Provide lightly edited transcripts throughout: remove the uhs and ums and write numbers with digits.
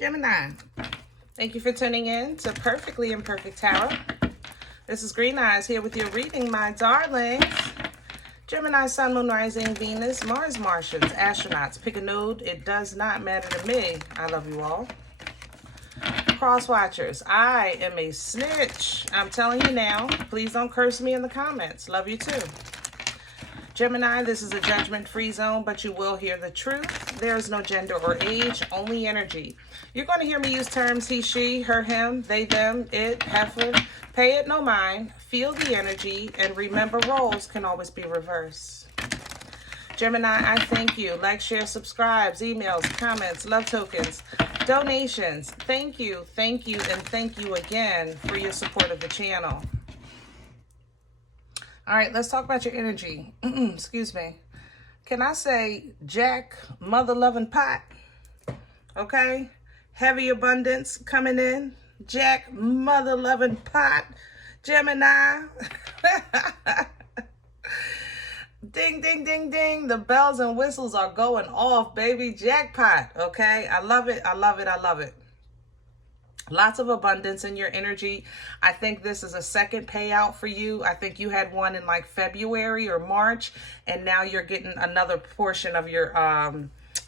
Gemini, thank you for tuning in to Perfectly Imperfect Tarot. This is Green Eyes here with your reading, my darlings. Gemini, Sun, Moon, Rising, Venus, Mars, Martians, astronauts. Pick a node. It does not matter to me. I love you all. Cross watchers, I am a snitch. I'm telling you now. Please don't curse me in the comments. Love you too. Gemini, this is a judgment-free zone, but you will hear the truth. There is no gender or age, only energy. You're going to hear me use terms he, she, her, him, they, them, it, heifer. Pay it no mind. Feel the energy, and remember roles can always be reversed. Gemini, I thank you. Like, share, subscribes, emails, comments, love tokens, donations. Thank you, and thank you again for your support of the channel. All right, let's talk about your energy. Excuse me. Can I say Jack, mother-loving pot? Okay? Heavy abundance coming in. Jack, mother-loving pot. Gemini. Ding, ding, ding, ding. The bells and whistles are going off, baby. Jackpot, okay? I love it. I love it. I love it. Lots of abundance in your energy. I think this is a second payout for you. I think you had one in like February or March, and now you're getting another portion of your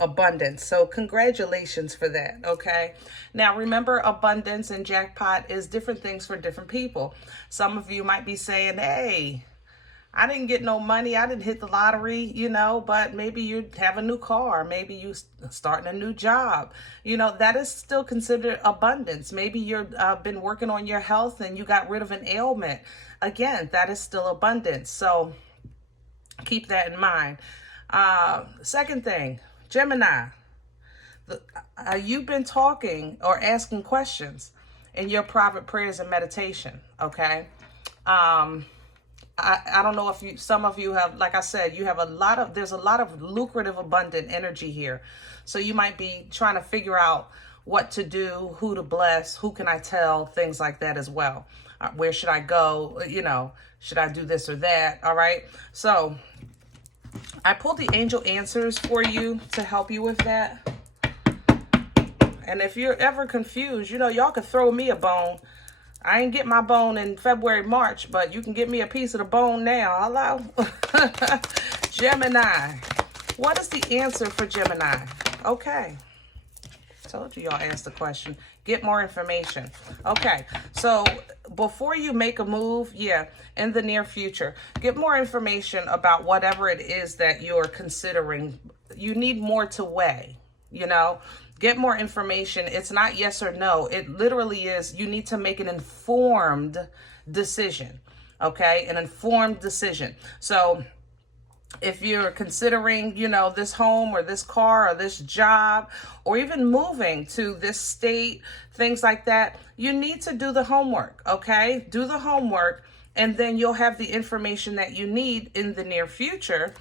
abundance. So congratulations for that, okay? Now remember, abundance and jackpot is different things for different people. Some of you might be saying, hey, I didn't get no money. I didn't hit the lottery, you know, but maybe you have a new car. Maybe you starting a new job. You know, that is still considered abundance. Maybe you've been working on your health and you got rid of an ailment. Again, that is still abundance. So keep that in mind. Second thing, Gemini, you've been talking or asking questions in your private prayers and meditation, okay? I don't know if some of you have, like I said, you have there's a lot of lucrative, abundant energy here. So you might be trying to figure out what to do, who to bless, who can I tell, things like that as well. Where should I go? You know, should I do this or that? All right. So I pulled the angel answers for you to help you with that. And if you're ever confused, you know, y'all could throw me a bone. I ain't get my bone in February, March, but you can get me a piece of the bone now. Hello? Gemini. What is the answer for Gemini? Okay. Told you y'all asked the question. Get more information. Okay. So before you make a move, in the near future, get more information about whatever it is that you're considering. You need more to weigh, you know? Get more information. It's not yes or no. It literally is, you need to make an informed decision, okay? An informed decision. So if you're considering, you know, this home or this car or this job, or even moving to this state, things like that, you need to do the homework, okay? Do the homework, and then you'll have the information that you need in the near future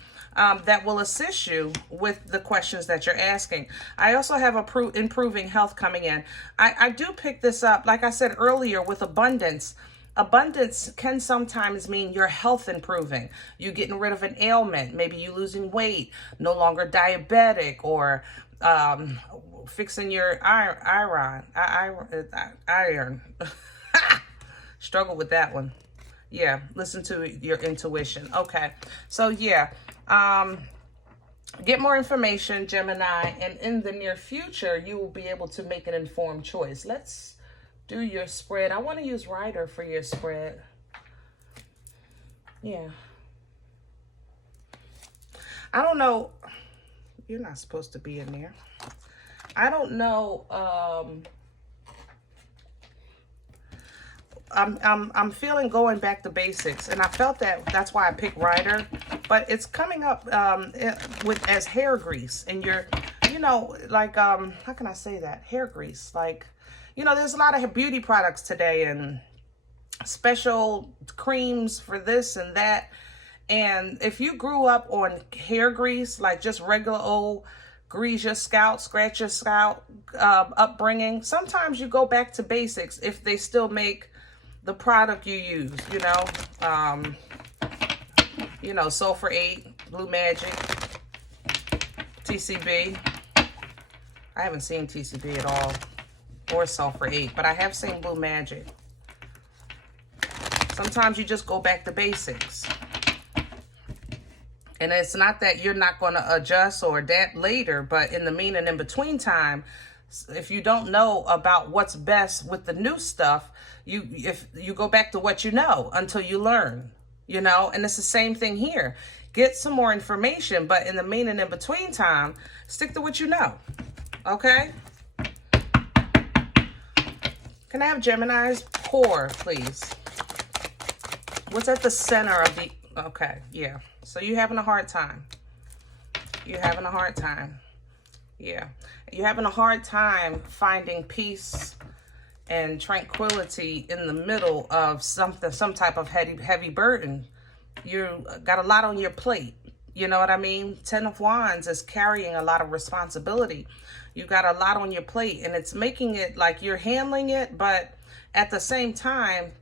that will assist you with the questions that you're asking. I also have improving health coming in. I do pick this up, like I said earlier, with abundance. Abundance can sometimes mean your health improving. You getting rid of an ailment. Maybe you losing weight, no longer diabetic, or fixing your iron. Struggle with that one. Yeah, listen to your intuition. Okay, so get more information, Gemini, and in the near future, you will be able to make an informed choice. Let's do your spread. I want to use Rider for your spread. Yeah. I don't know. You're not supposed to be in there. I don't know. I'm feeling going back to basics, and I felt that's why I picked Rider, but it's coming up as hair grease, and you know, like how can I say that? Hair grease, like, you know, there's a lot of beauty products today and special creams for this and that, and if you grew up on hair grease, like just regular old grease your scalp, scratch your scalp upbringing, sometimes you go back to basics if they still make the product you use, you know, Sulfur 8, Blue Magic, TCB. I haven't seen TCB at all. or sulfur 8, but I have seen blue magic. Sometimes you just go back to basics. And it's not that you're not going to adjust or adapt later, but in the mean and in between time, if you don't know about what's best with the new stuff, if you go back to what you know until you learn, you know, and it's the same thing here. Get some more information, but in the mean and in between time, stick to what you know, okay? Can I have Gemini's pour, please? What's at the center of the, okay, yeah. So you're having a hard time. You're having a hard time. Yeah. You're having a hard time finding peace and tranquility in the middle of some type of heavy burden. You got a lot on your plate. You know what I mean? 10 of Wands is carrying a lot of responsibility. You got a lot on your plate, and it's making it like you're handling it, but at the same time,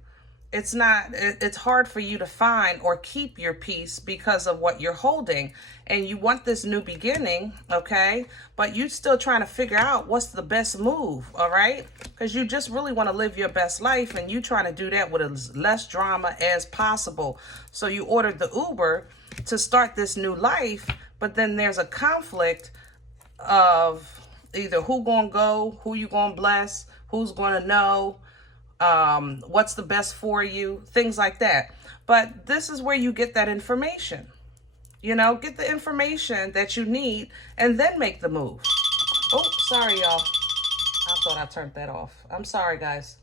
it's hard for you to find or keep your peace because of what you're holding. And you want this new beginning, okay? But you're still trying to figure out what's the best move, all right? Because you just really want to live your best life, and you trying to do that with as less drama as possible. So you ordered the Uber to start this new life, but then there's a conflict of either who gonna go, who you gonna bless, who's gonna know, what's the best for you, things like that. But this is where you get that information. You know, get the information that you need and then make the move. Oh, sorry, y'all. I thought I turned that off. I'm sorry, guys.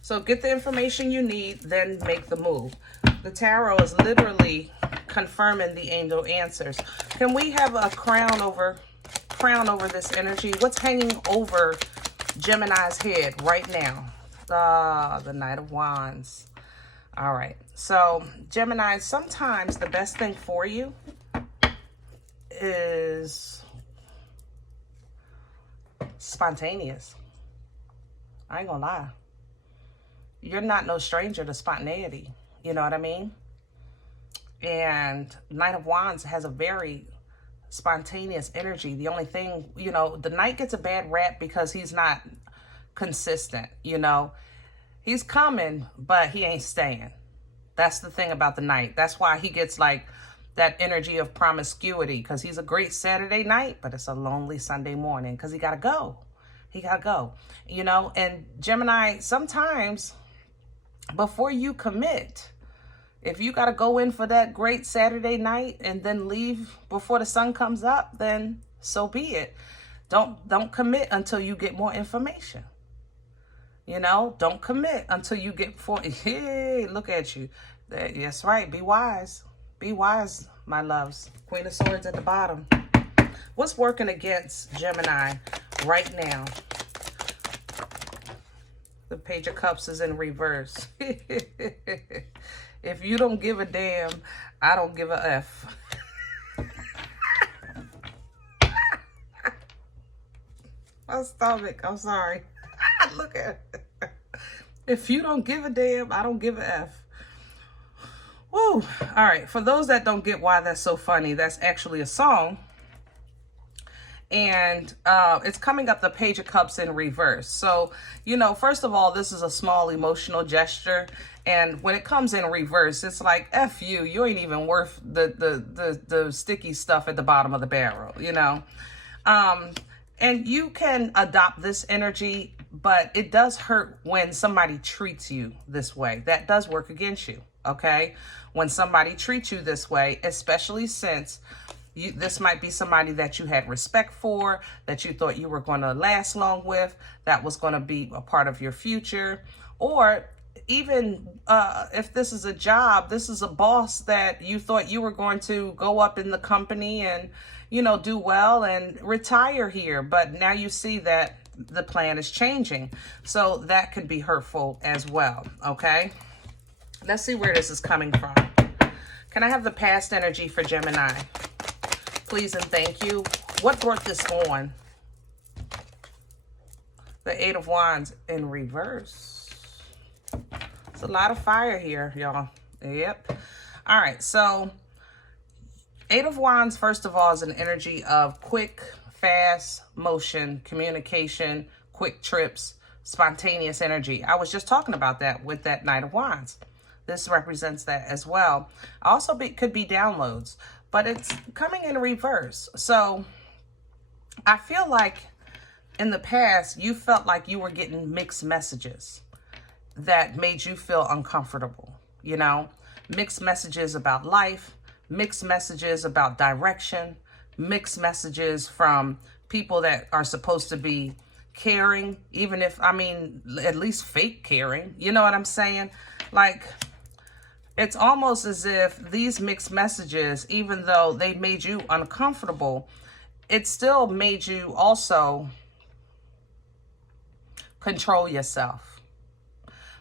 So get the information you need, then make the move. The tarot is literally confirming the angel answers. Can we have a crown over this energy? What's hanging over Gemini's head right now? The Knight of Wands. All right. So Gemini, sometimes the best thing for you is spontaneous. I ain't gonna lie. You're not no stranger to spontaneity. You know what I mean? And Knight of Wands has a very spontaneous energy. The only thing, you know, the Knight gets a bad rap because he's not consistent, you know. He's coming, but he ain't staying. That's the thing about the Knight. That's why he gets like that energy of promiscuity, because he's a great Saturday night, but it's a lonely Sunday morning because he got to go. He got to go, you know. And Gemini, sometimes before you commit, if you got to go in for that great Saturday night and then leave before the sun comes up, then so be it. Don't commit until you get more information. You know, don't commit until you get hey, look at you. That's right. Be wise. Be wise, my loves. Queen of Swords at the bottom. What's working against Gemini right now? The Page of Cups is in reverse. If you don't give a damn, I don't give a F. My stomach, I'm sorry. Look at it. If you don't give a damn, I don't give a F. Woo. All right. For those that don't get why that's so funny, that's actually a song. And it's coming up the Page of Cups in reverse. So, you know, first of all, this is a small emotional gesture. And when it comes in reverse, it's like, F you. You ain't even worth the sticky stuff at the bottom of the barrel, you know. And you can adopt this energy, but it does hurt when somebody treats you this way. That does work against you, okay? When somebody treats you this way, especially since this might be somebody that you had respect for, that you thought you were going to last long with, that was going to be a part of your future. Or even if this is a job, this is a boss that you thought you were going to go up in the company and, you know, do well and retire here. But now you see that the plan is changing. So that could be hurtful as well, okay? Let's see where this is coming from. Can I have the past energy for Gemini? Please and thank you. What brought this on? The Eight of Wands in reverse. It's a lot of fire here, y'all. Yep. All right, so Eight of Wands, first of all, is an energy of quick, fast motion, communication, quick trips, spontaneous energy. I was just talking about that with that Knight of Wands. This represents that as well. Also could be downloads, but it's coming in reverse. So I feel like in the past, you felt like you were getting mixed messages that made you feel uncomfortable, you know, mixed messages about life, mixed messages about direction, mixed messages from people that are supposed to be caring, even if, I mean, at least fake caring, you know what I'm saying? Like, it's almost as if these mixed messages, even though they made you uncomfortable, it still made you also control yourself.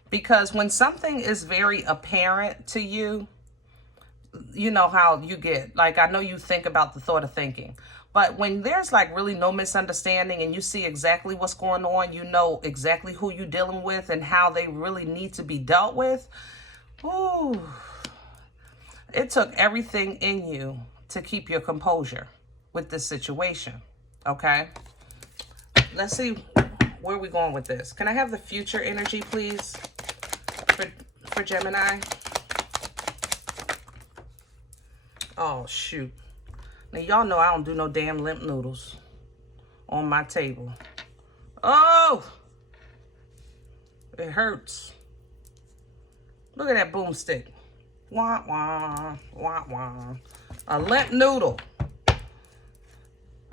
Because when something is very apparent to you, you know how you get, like, I know you think about the thought of thinking, but when there's like really no misunderstanding and you see exactly what's going on, you know exactly who you're dealing with and how they really need to be dealt with. Ooh, it took everything in you to keep your composure with this situation. Okay, let's see where we're going with this. Can I have the future energy, please, for Gemini? Oh, shoot. Now, y'all know I don't do no damn limp noodles on my table. Oh! It hurts. Look at that boomstick. Wah, wah, wah, wah. A limp noodle.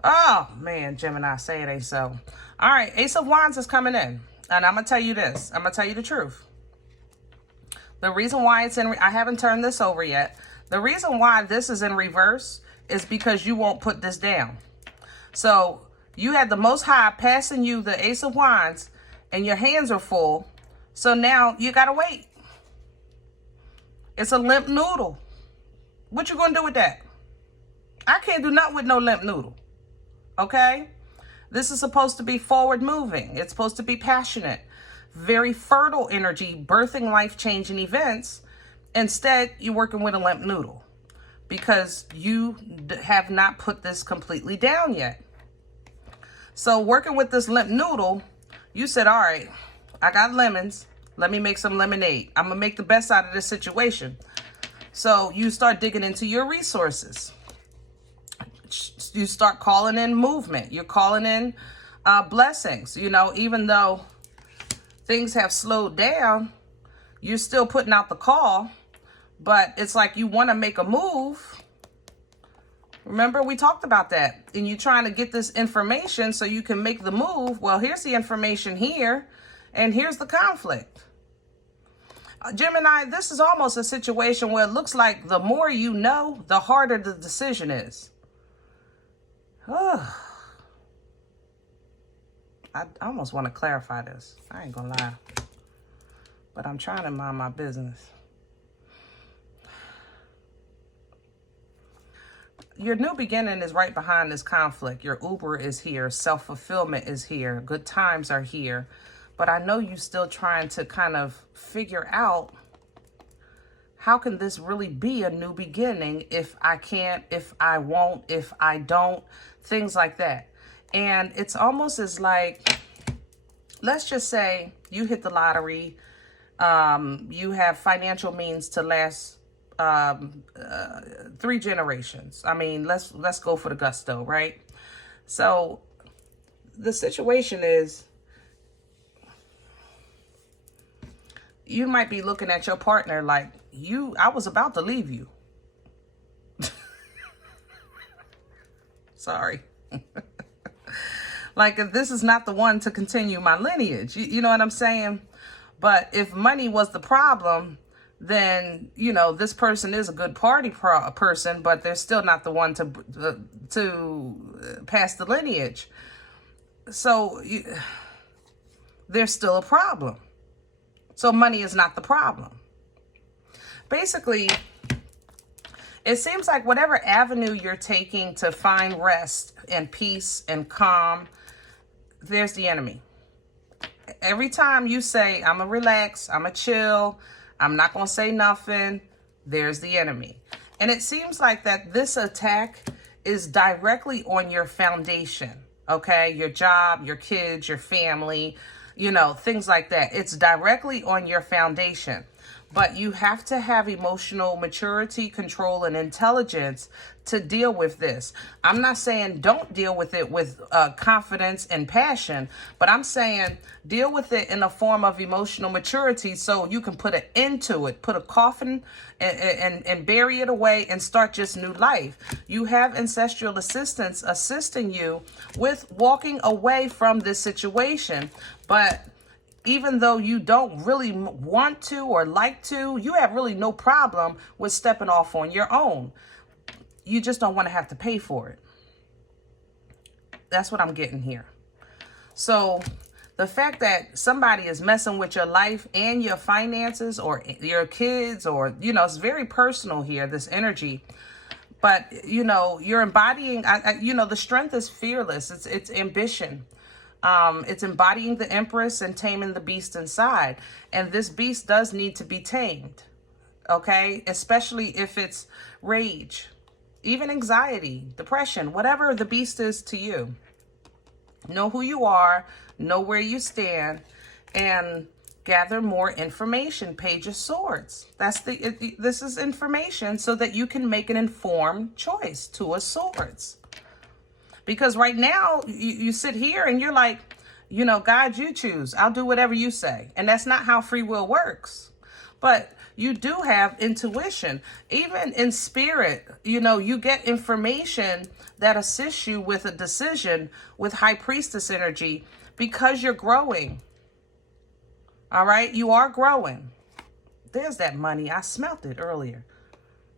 Oh, man, Gemini, say it ain't so. All right, Ace of Wands is coming in. And I'm going to tell you this. I'm going to tell you the truth. The reason why it's in... I haven't turned this over yet. The reason why this is in reverse is because you won't put this down. So you had the Most High passing you the Ace of Wands and your hands are full. So now you got to wait. It's a limp noodle. What you going to do with that? I can't do nothing with no limp noodle. Okay? This is supposed to be forward moving. It's supposed to be passionate. Very fertile energy, birthing life-changing events. Instead, you're working with a limp noodle because you have not put this completely down yet. So working with this limp noodle, you said, all right, I got lemons. Let me make some lemonade. I'm going to make the best out of this situation. So you start digging into your resources. You start calling in movement. You're calling in blessings. You know, even though things have slowed down, you're still putting out the call, but it's like you want to make a move. Remember, we talked about that. And you're trying to get this information so you can make the move. Well, here's the information here, and here's the conflict. Gemini, this is almost a situation where it looks like the more you know, the harder the decision is. I almost want to clarify this. I ain't gonna lie. But I'm trying to mind my business. Your new beginning is right behind this conflict. Your Uber is here. Self-fulfillment is here. Good times are here. But I know you're still trying to kind of figure out, how can this really be a new beginning if I can't, if I won't, if I don't, things like that. And it's almost as like, let's just say you hit the lottery. You have financial means to last 3 generations. I mean, let's go for the gusto, right? So the situation is, you might be looking at your partner like, I was about to leave you. Sorry. Like, if this is not the one to continue my lineage, you know what I'm saying? But if money was the problem, then, you know, this person is a good party person, but they're still not the one to pass the lineage. So there's still a problem. So money is not the problem. Basically, it seems like whatever avenue you're taking to find rest and peace and calm, there's the enemy. Every time you say, I'm going to relax, I'm going to chill, I'm not going to say nothing, there's the enemy. And it seems like that this attack is directly on your foundation, okay? Your job, your kids, your family, you know, things like that. It's directly on your foundation. But you have to have emotional maturity, control, and intelligence to deal with this. I'm not saying don't deal with it with confidence and passion, but I'm saying deal with it in a form of emotional maturity so you can put an end to it, put a coffin and bury it away and start just new life. You have ancestral assistants assisting you with walking away from this situation, but even though you don't really want to or like to, you have really no problem with stepping off on your own. You just don't want to have to pay for it. That's what I'm getting here. So the fact that somebody is messing with your life and your finances or your kids, or, you know, it's very personal here, this energy. But, you know, you're embodying, you know, the strength is fearless. It's ambition. It's embodying the Empress and taming the beast inside. And this beast does need to be tamed, okay? Especially if it's rage, even anxiety, depression, whatever the beast is to you. Know who you are, know where you stand, and gather more information. Page of Swords. This is information so that you can make an informed choice. Two of Swords. Because right now, you sit here and you're like, you know, God, you choose. I'll do whatever you say. And that's not how free will works. But you do have intuition. Even in spirit, you know, you get information that assists you with a decision with High Priestess energy because you're growing. All right? You are growing. There's that money. I smelt it earlier.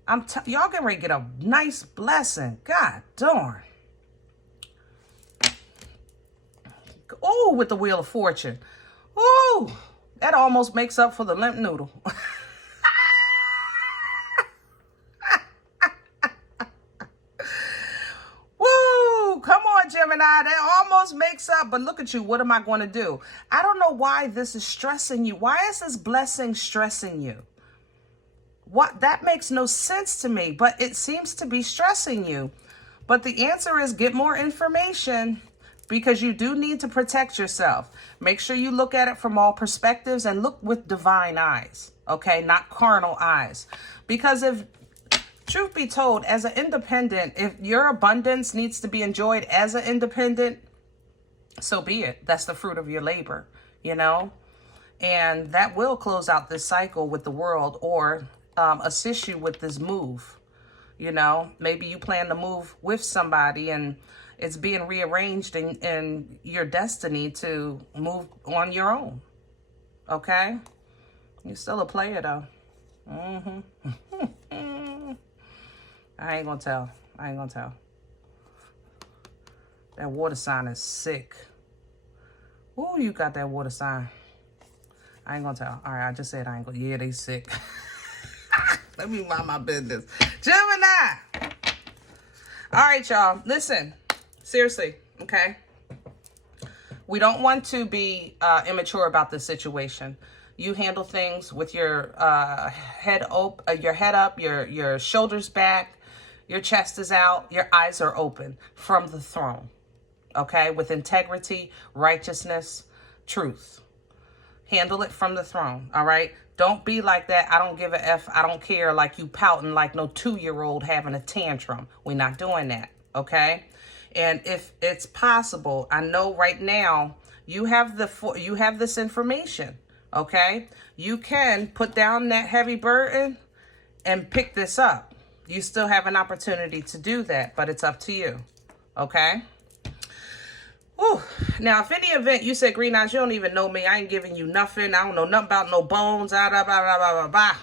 Y'all getting ready to get a nice blessing. God darn. Oh, with the Wheel of Fortune. Oh, that almost makes up for the limp noodle. Woo, come on, Gemini. That almost makes up, but look at you. What am I going to do? I don't know why this is stressing you. Why is this blessing stressing you? What? That makes no sense to me, but it seems to be stressing you. But the answer is get more information. Because you do need to protect yourself. Make sure you look at it from all perspectives and look with divine eyes, okay? Not carnal eyes. Because if, truth be told, as an independent, if your abundance needs to be enjoyed as an independent, so be it. That's the fruit of your labor, you know? And that will close out this cycle with the world or assist you with this move, you know? Maybe you plan to move with somebody and it's being rearranged in your destiny to move on your own. Okay? You're still a player, though. I ain't gonna tell. I ain't gonna tell. That water sign is sick. Ooh, you got that water sign. I ain't gonna tell. All right, I just said I ain't gonna. Yeah, they sick. Let me mind my business. Gemini! All right, y'all. Listen. Seriously, okay? We don't want to be immature about this situation. You handle things with your head up, your shoulders back, your chest is out, your eyes are open from the throne, okay? With integrity, righteousness, truth. Handle it from the throne, all right? Don't be like that. I don't give a F. I don't care, like you pouting like no 2-year-old having a tantrum. We're not doing that, okay? And if it's possible, I know right now you have this information, okay? You can put down that heavy burden and pick this up. You still have an opportunity to do that, but it's up to you, okay? Whew. Now, if any event you said, Green Eyes, you don't even know me. I ain't giving you nothing. I don't know nothing about no bones. Blah, blah, blah, blah, blah, blah.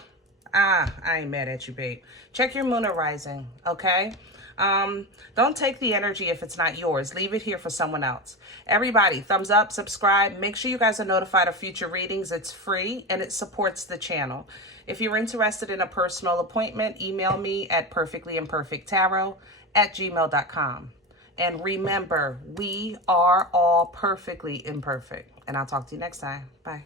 I ain't mad at you, babe. Check your moon or rising, okay? Don't take the energy if it's not yours. Leave it here for someone else. Everybody, thumbs up, subscribe. Make sure you guys are notified of future readings. It's free and it supports the channel. If you're interested in a personal appointment, email me at perfectlyimperfecttarot@gmail.com. And remember, we are all perfectly imperfect. And I'll talk to you next time. Bye.